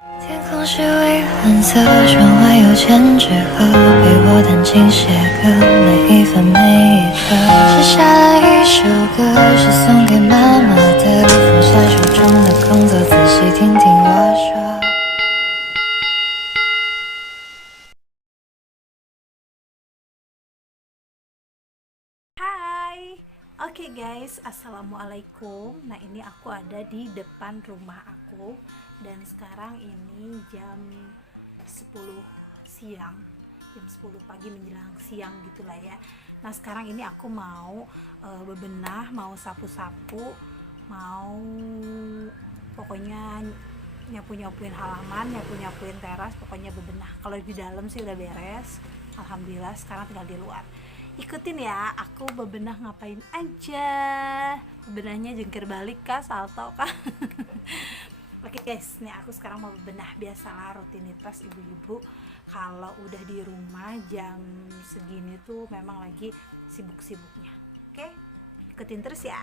天空是蔚蓝色，窗外有千纸鹤，陪我弹琴写歌，每一分每一刻。写下了一首歌，是送给妈妈的，放下手中的工作，仔细听听我说。Hai, oke guys, assalamualaikum. Nah ini aku ada di depan rumah aku dan sekarang ini jam 10 siang, jam 10 pagi menjelang siang gitulah ya. Nah sekarang ini aku mau bebenah, mau sapu-sapu, mau pokoknya nyapu-nyapuin halaman, nyapu-nyapuin teras, pokoknya bebenah. Kalau di dalam sih udah beres, alhamdulillah. Sekarang tinggal di luar. Ikutin ya, aku bebenah ngapain aja. Bebenahnya jungkir balik kah, salto kah? Oke guys, nih aku sekarang mau bebenah. Biasalah rutinitas ibu-ibu kalau udah di rumah jam segini tuh memang lagi sibuk-sibuknya. Oke, ikutin terus ya.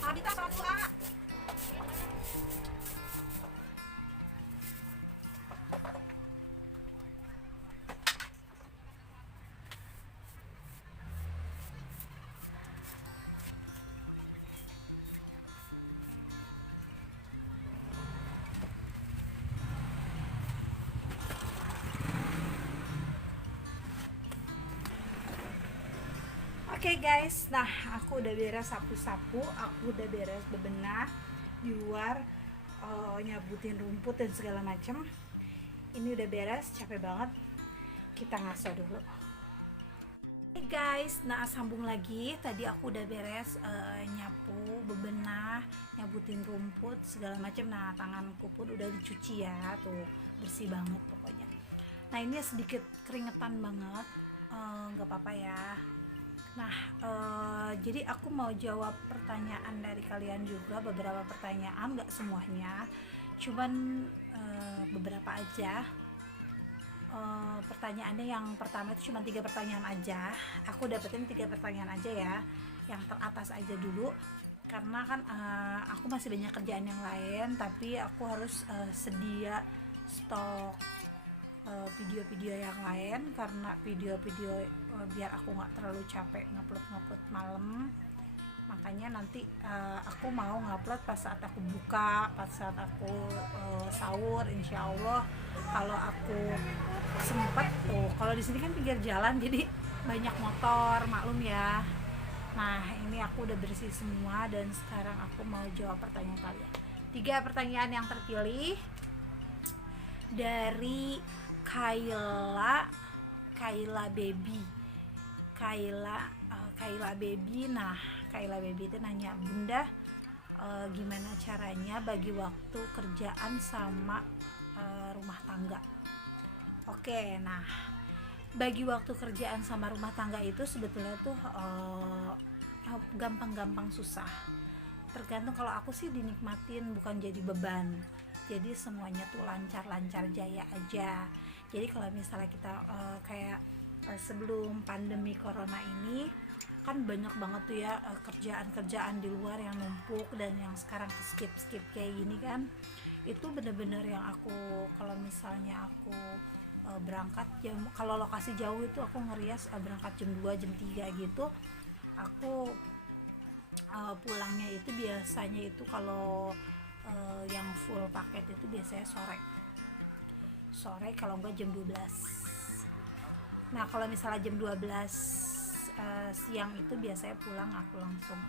Habita sama doa. Oke guys, nah aku udah beres sapu-sapu, aku udah beres bebenah di luar, nyabutin rumput dan segala macam. Ini udah beres, capek banget. Kita ngaso dulu. Oke guys, nah sambung lagi. Tadi aku udah beres nyapu, bebenah, nyabutin rumput segala macam. Nah tanganku pun udah dicuci ya, tuh bersih banget pokoknya. Nah ini sedikit keringetan banget, nggak apa-apa ya. Nah, jadi aku mau jawab pertanyaan dari kalian juga, beberapa pertanyaan, nggak semuanya, cuman beberapa aja. Pertanyaannya yang pertama itu cuma 3 pertanyaan aja. Aku dapetin 3 pertanyaan aja ya, yang teratas aja dulu, karena kan aku masih banyak kerjaan yang lain, tapi aku harus sedia stok video-video yang lain, karena video-video biar aku nggak terlalu capek ngupload malam. Makanya nanti aku mau ngupload pas saat aku buka, pas saat aku sahur, insya Allah kalau aku sempet tuh. Kalau di sini kan pinggir jalan jadi banyak motor, maklum ya. Nah ini aku udah bersih semua dan sekarang aku mau jawab pertanyaan kalian. 3 pertanyaan yang terpilih dari Kayla Baby. Kayla Baby. Nah, Kayla Baby itu nanya, Bunda, gimana caranya bagi waktu kerjaan sama rumah tangga? Oke, nah, bagi waktu kerjaan sama rumah tangga itu sebetulnya tuh gampang-gampang susah. Tergantung, kalau aku sih dinikmatin, bukan jadi beban. Jadi semuanya tuh lancar-lancar jaya aja. Jadi kalau misalnya kita kayak sebelum pandemi corona ini kan banyak banget tuh ya kerjaan-kerjaan di luar yang numpuk, dan yang sekarang skip kayak gini kan, itu bener-bener yang aku, kalau misalnya aku berangkat jam, kalau lokasi jauh itu aku ngerias berangkat jam 2 jam 3 gitu, aku pulangnya itu biasanya itu kalau yang full paket itu biasanya sore kalau enggak jam 12. Nah kalau misalnya jam 12 siang itu biasanya pulang aku langsung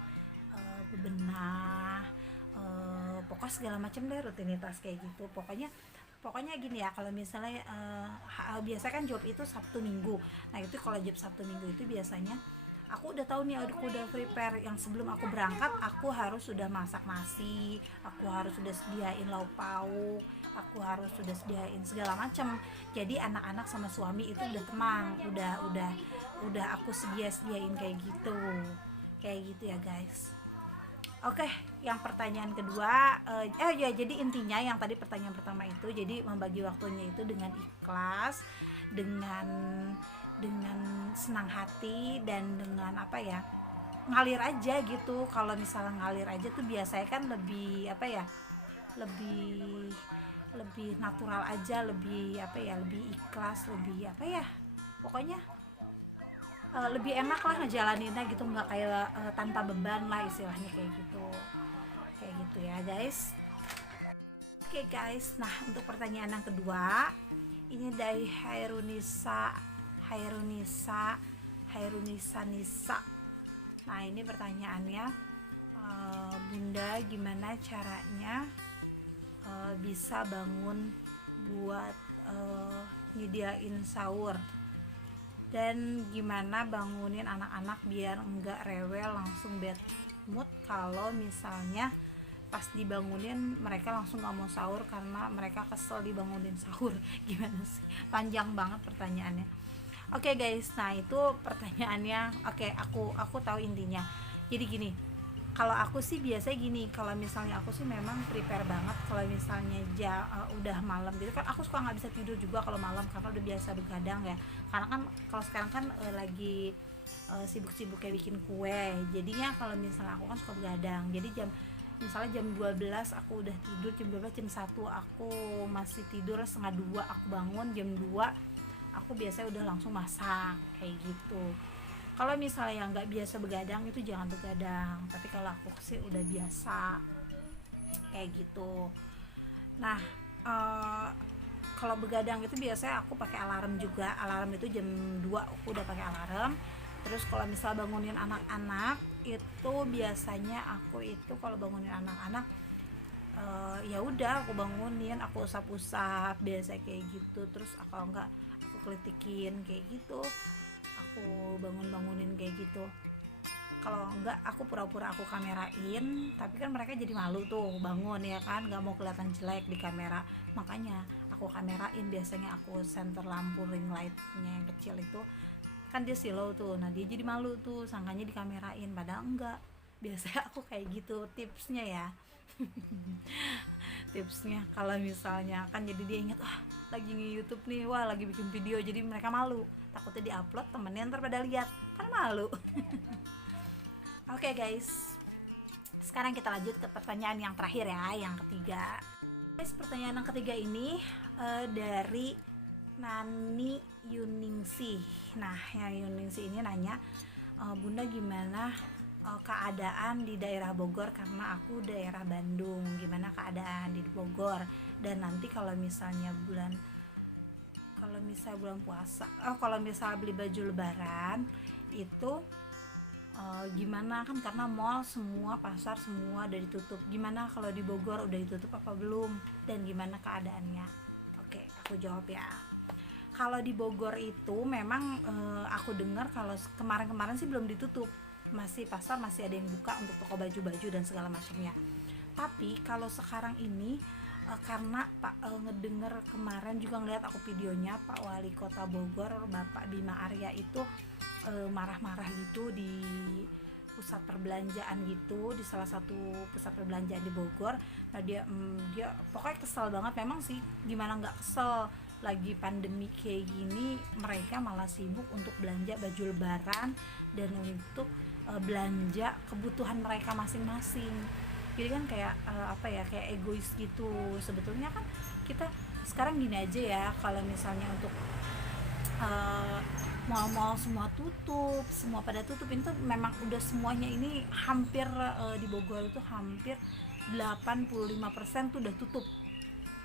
bebenah, pokoknya segala macam deh, rutinitas kayak gitu. Pokoknya gini ya, kalau misalnya biasa kan job itu Sabtu Minggu. Nah itu kalau job Sabtu Minggu itu biasanya aku udah tahu nih, aku udah prepare yang sebelum aku berangkat, aku harus sudah masak nasi, aku harus sudah sediain lauk pauk, aku harus sudah sediain segala macam. Jadi anak-anak sama suami itu udah tenang, udah aku sediain kayak gitu ya guys. Oke, yang pertanyaan kedua, ya jadi intinya yang tadi pertanyaan pertama itu, jadi membagi waktunya itu dengan ikhlas, dengan senang hati, dan dengan apa ya, ngalir aja gitu. Kalau misalnya ngalir aja tuh biasanya kan lebih apa ya, lebih natural aja, lebih apa ya, lebih ikhlas, lebih apa ya, pokoknya lebih enak lah ngejalaninnya gitu, nggak kayak tanpa beban lah istilahnya, kayak gitu ya guys. Oke guys, nah untuk pertanyaan yang kedua ini dari Hairunisa Nisa. Nah ini pertanyaannya, Bunda gimana caranya bisa bangun buat nyediain sahur, dan gimana bangunin anak-anak biar enggak rewel langsung bad mood kalau misalnya pas dibangunin mereka langsung nggak mau sahur karena mereka kesel dibangunin sahur. Gimana sih, panjang banget pertanyaannya. Oke guys, nah itu pertanyaannya. Oke, aku tahu intinya. Jadi gini, kalau aku sih biasanya gini, kalau misalnya aku sih memang prepare banget kalau misalnya udah malam gitu kan, aku suka nggak bisa tidur juga kalau malam karena udah biasa begadang ya. Karena kan kalau sekarang kan lagi sibuk-sibuk kayak bikin kue, jadinya kalau misalnya aku kan suka begadang, jadi misalnya jam 12 aku udah tidur, jam 12 jam 1 aku masih tidur, setengah 2 aku bangun, jam 2 aku biasanya udah langsung masak kayak gitu. Kalau misalnya yang nggak biasa begadang itu jangan begadang, tapi kalau aku sih udah biasa kayak gitu. Nah kalau begadang itu biasanya aku pakai alarm juga. Alarm itu jam 2 aku udah pakai alarm. Terus kalau misal bangunin anak-anak itu biasanya aku itu kalau bangunin anak-anak ya udah aku bangunin, aku usap-usap biasa kayak gitu. Terus kalau enggak aku kelitikin kayak gitu, aku bangunin kayak gitu. Kalau enggak aku pura-pura aku kamerain, tapi kan mereka jadi malu tuh bangun ya kan, nggak mau kelihatan jelek di kamera, makanya aku kamerain. Biasanya aku center lampu ring lightnya yang kecil itu kan dia silau tuh, nah dia jadi malu tuh sangkanya dikamerain, padahal enggak. Biasanya aku kayak gitu tipsnya ya. Tipsnya kalau misalnya kan jadi dia ingat, lagi nge-YouTube nih, lagi bikin video, jadi mereka malu, takutnya diupload temennya ntar pada lihat kan malu. Oke guys, sekarang kita lanjut ke pertanyaan yang terakhir ya, yang ketiga guys. Pertanyaan yang ketiga ini dari Nani Yuningsi. Nah yang Yuningsi ini nanya, Bunda gimana keadaan di daerah Bogor, karena aku daerah Bandung, gimana keadaan di Bogor, dan nanti kalau misalnya bulan puasa, kalau misalnya beli baju lebaran itu gimana, kan karena mall semua, pasar semua udah ditutup, gimana kalau di Bogor udah ditutup apa belum, dan gimana keadaannya. Oke, aku jawab ya. Kalau di Bogor itu memang aku dengar kalau kemarin-kemarin sih belum ditutup, masih pasar masih ada yang buka untuk toko baju-baju dan segala macamnya. Tapi kalau sekarang ini karena Pak ngedenger kemarin juga ngeliat aku videonya Pak Wali Kota Bogor Bapak Bima Arya itu marah-marah gitu di pusat perbelanjaan gitu, di salah satu pusat perbelanjaan di Bogor. Nah dia pokoknya kesel banget. Memang sih gimana nggak kesel, lagi pandemi kayak gini mereka malah sibuk untuk belanja baju lebaran dan untuk belanja kebutuhan mereka masing-masing. Jadi kan kayak kayak egois gitu. Sebetulnya kan kita sekarang gini aja ya, kalau misalnya untuk mal-mal semua tutup, semua pada tutup, itu memang udah semuanya ini hampir di Bogor itu hampir 85% tuh udah tutup.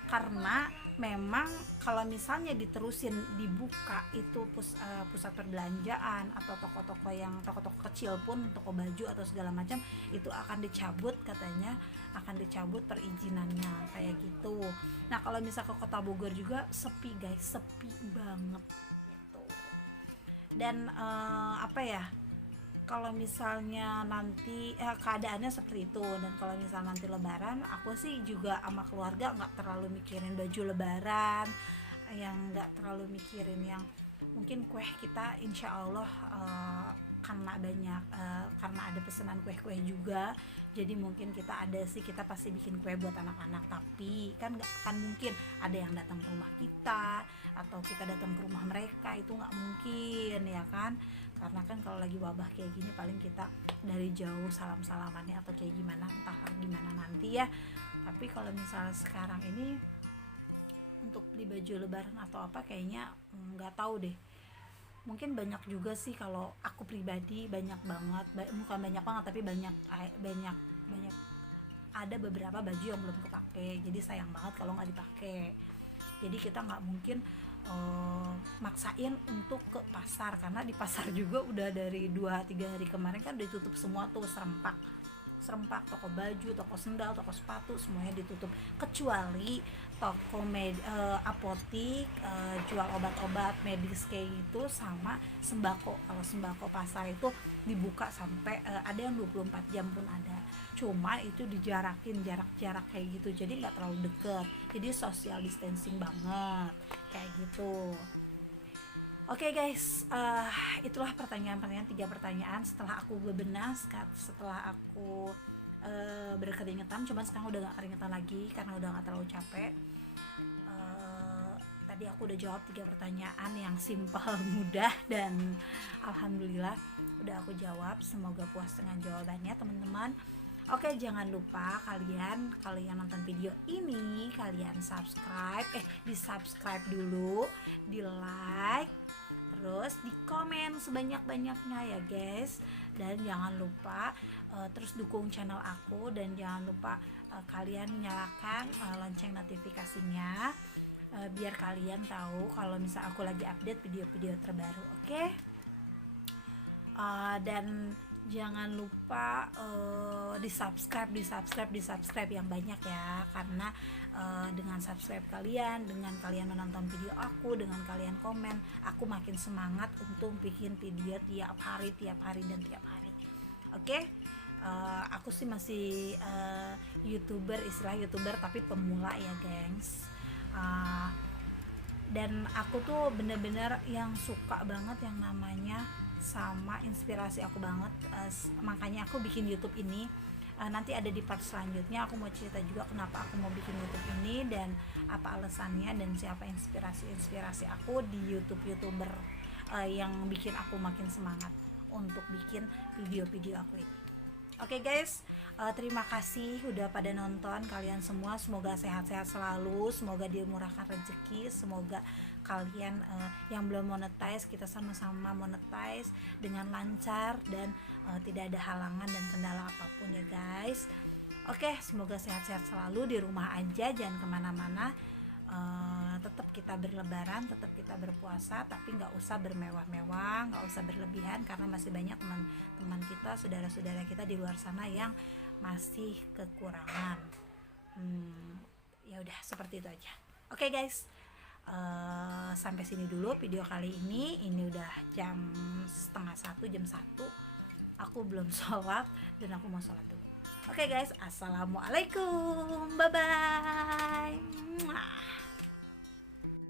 Karena memang kalau misalnya diterusin dibuka itu pusat perbelanjaan atau toko-toko yang toko-toko kecil pun, toko baju atau segala macam, itu akan dicabut, katanya akan dicabut perizinannya kayak gitu. Nah kalau misal ke kota Bogor juga sepi guys, sepi banget gitu. Dan kalau misalnya nanti keadaannya seperti itu, dan kalau misalnya nanti lebaran, aku sih juga sama keluarga nggak terlalu mikirin baju lebaran, yang nggak terlalu mikirin yang mungkin kue kita insya Allah karena ada pesanan kue-kue juga, jadi mungkin kita pasti bikin kue buat anak-anak. Tapi kan nggak akan mungkin ada yang datang ke rumah kita atau kita datang ke rumah mereka, itu nggak mungkin ya kan, karena kan kalau lagi wabah kayak gini paling kita dari jauh salam-salamannya atau kayak gimana, entah gimana nanti ya. Tapi kalau misalnya sekarang ini untuk beli baju lebaran atau apa kayaknya nggak tahu deh. Mungkin banyak juga sih, kalau aku pribadi banyak banget, bukan banyak banget tapi banyak ada beberapa baju yang belum kepake, jadi sayang banget kalau nggak dipakai. Jadi kita nggak mungkin maksain untuk ke pasar, karena di pasar juga udah dari 2-3 hari kemarin kan udah ditutup semua tuh, serempak, toko baju, toko sendal, toko sepatu, semuanya ditutup, kecuali toko apotik, jual obat-obat medis kayak gitu, sama sembako. Kalau sembako pasar itu dibuka sampai ada yang 24 jam pun ada, cuma itu dijarakin jarak kayak gitu, jadi nggak terlalu deket, jadi social distancing banget kayak gitu. Oke guys, itulah 3 pertanyaan setelah aku bebenah, setelah aku berkeringetan. Cuman sekarang udah gak keringetan lagi karena udah gak terlalu capek. Tadi aku udah jawab 3 pertanyaan yang simpel, mudah, dan alhamdulillah udah aku jawab. Semoga puas dengan jawabannya teman-teman. Oke, jangan lupa kalian nonton video ini, kalian di subscribe dulu, di like, terus di komen sebanyak-banyaknya ya guys. Dan jangan lupa terus dukung channel aku, dan jangan lupa kalian nyalakan lonceng notifikasinya, biar kalian tahu kalau misal aku lagi update video-video terbaru. Oke? Dan jangan lupa di subscribe yang banyak ya, karena dengan subscribe kalian, dengan kalian menonton video aku, dengan kalian komen, aku makin semangat untuk bikin video tiap hari. Oke? Aku sih masih istilah youtuber tapi pemula ya gengs. Dan aku tuh bener-bener yang suka banget yang namanya sama inspirasi aku banget, makanya aku bikin YouTube ini. Nanti ada di part selanjutnya aku mau cerita juga kenapa aku mau bikin YouTube ini dan apa alasannya dan siapa inspirasi aku di YouTuber yang bikin aku makin semangat untuk bikin video-video aku ini. Oke guys, terima kasih udah pada nonton kalian semua. Semoga sehat-sehat selalu, semoga dimurahkan rezeki, semoga kalian yang belum monetize, kita sama-sama monetize dengan lancar dan tidak ada halangan dan kendala apapun ya guys. Oke, semoga sehat-sehat selalu, di rumah aja, jangan kemana-mana. Tetap kita berlebaran, tetap kita berpuasa, tapi nggak usah bermewah-mewah, nggak usah berlebihan, karena masih banyak teman-teman kita, saudara-saudara kita di luar sana yang masih kekurangan. Ya udah seperti itu aja. Oke guys, Sampai sini dulu video kali ini. Ini udah jam setengah 1, jam 1. Aku belum sholat dan aku mau sholat dulu. Oke guys, assalamualaikum, bye bye.